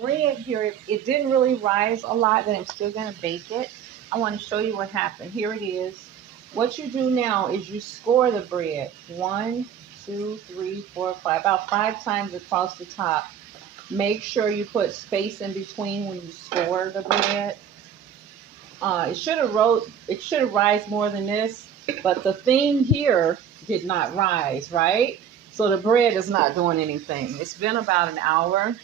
bread here, it didn't really rise a lot, then I'm still gonna bake it. I want to show you what happened. Here it is. What you do now is you score the bread. One, two, three, four, five, about 5 times across the top. Make sure you put space in between when you score the bread. It should have rise more than this, but the thing here did not rise, right? So the bread is not doing anything. It's been about an hour.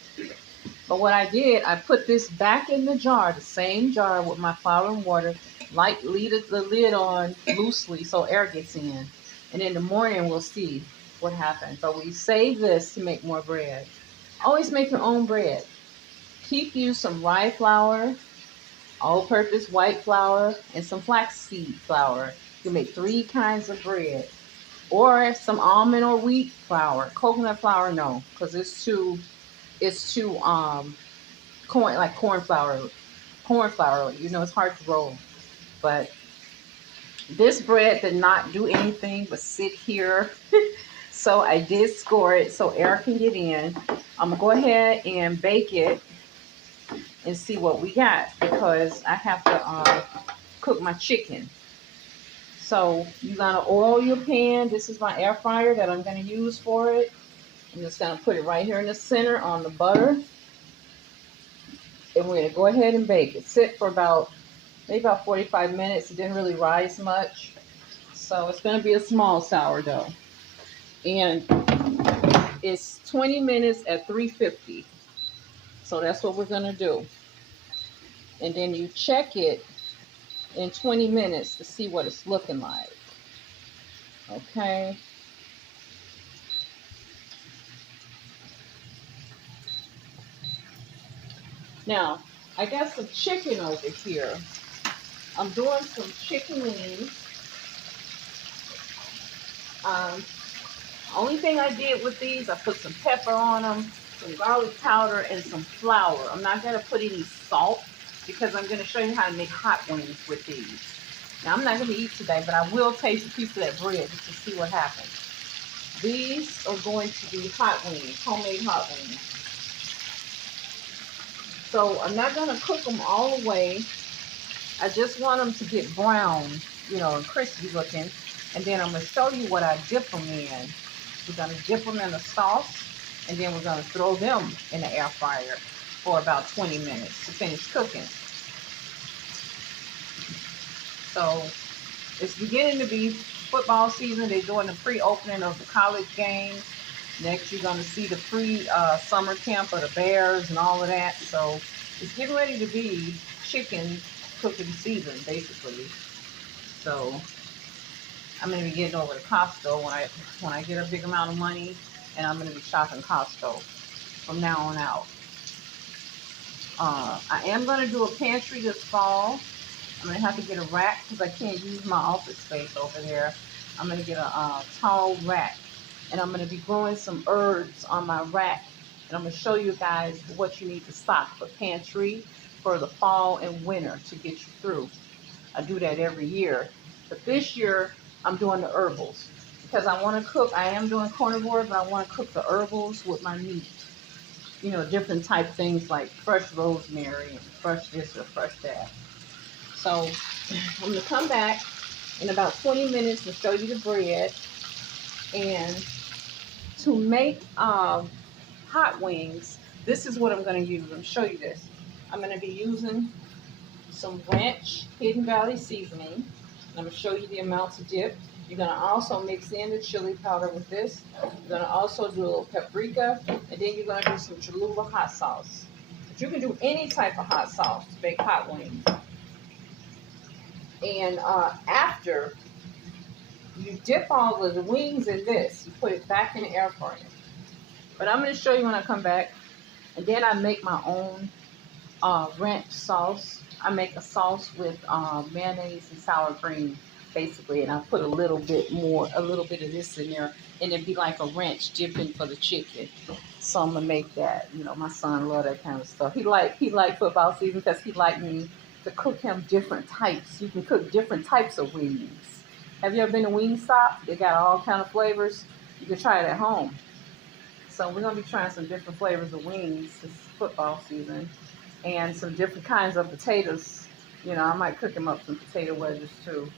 But what I did, I put this back in the jar, the same jar with my flour and water, leave the lid on loosely so air gets in. And in the morning, we'll see what happens. But we save this to make more bread. Always make your own bread. Keep you some rye flour, all-purpose white flour, and some flaxseed flour. You can make 3 kinds of bread. Or some almond or wheat flour. Coconut flour, no, because it's too corn flour. Corn flour, it's hard to roll. But this bread did not do anything but sit here. So I did score it so air can get in. I'm gonna go ahead and bake it and see what we got, because I have to cook my chicken. So you're gonna oil your pan. This is my air fryer that I'm gonna use for it. I'm just gonna put it right here in the center on the butter. And we're gonna go ahead and bake it. Sit for maybe about 45 minutes. It didn't really rise much. So it's gonna be a small sourdough. And it's 20 minutes at 350. So that's what we're gonna do. And then you check it in 20 minutes to see what it's looking like. Okay. Now, I got some chicken over here. I'm doing some chicken wings. Only thing I did with these, I put some pepper on them, some garlic powder, and some flour. I'm not going to put any salt because I'm going to show you how to make hot wings with these. Now, I'm not going to eat today, but I will taste a piece of that bread just to see what happens. These are going to be hot wings, homemade hot wings. So I'm not going to cook them all the way. I just want them to get brown, and crispy looking. And then I'm going to show you what I dip them in. We're going to dip them in the sauce, and then we're going to throw them in the air fryer for about 20 minutes to finish cooking. So it's beginning to be football season. They're doing the pre-opening of the college games. Next, you're going to see the pre-summer camp of the Bears and all of that. So it's getting ready to be chicken cooking season, basically. So I'm going to be getting over to Costco when I get a big amount of money, and I'm going to be shopping Costco from now on out. I am going to do a pantry this fall. I'm going to have to get a rack because I can't use my office space over there. I'm going to get a tall rack, and I'm going to be growing some herbs on my rack. And I'm going to show you guys what you need to stock for pantry for the fall and winter to get you through. I do that every year. But this year, I'm doing the herbals because I want to cook. I am doing carnivore, but I want to cook the herbals with my meat. Different type things like fresh rosemary and fresh this or fresh that. So I'm going to come back in about 20 minutes and show you the bread. And to make hot wings, this is what I'm going to use. I'm going to show you this. I'm going to be using some ranch Hidden Valley seasoning. I'm going to show you the amount to dip. You're going to also mix in the chili powder with this. You're going to also do a little paprika, and then you're going to do some Cholula hot sauce. But you can do any type of hot sauce to bake hot wings. And after you dip all of the wings in this, you put it back in the air fryer. But I'm going to show you when I come back. And then I make my own ranch sauce. I make a sauce with mayonnaise and sour cream, basically, and I put a little bit of this in there, and it'd be like a ranch dipping for the chicken. So I'm gonna make that. My son loved that kind of stuff. He liked football season because he liked me to cook him different types. You can cook different types of wings. Have you ever been to Wingstop? They got all kind of flavors. You can try it at home. So we're gonna be trying some different flavors of wings this football season, and some different kinds of potatoes. You know, I might cook him up some potato wedges too.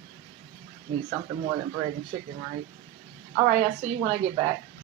Need something more than bread and chicken, right? All right, I'll see you when I get back.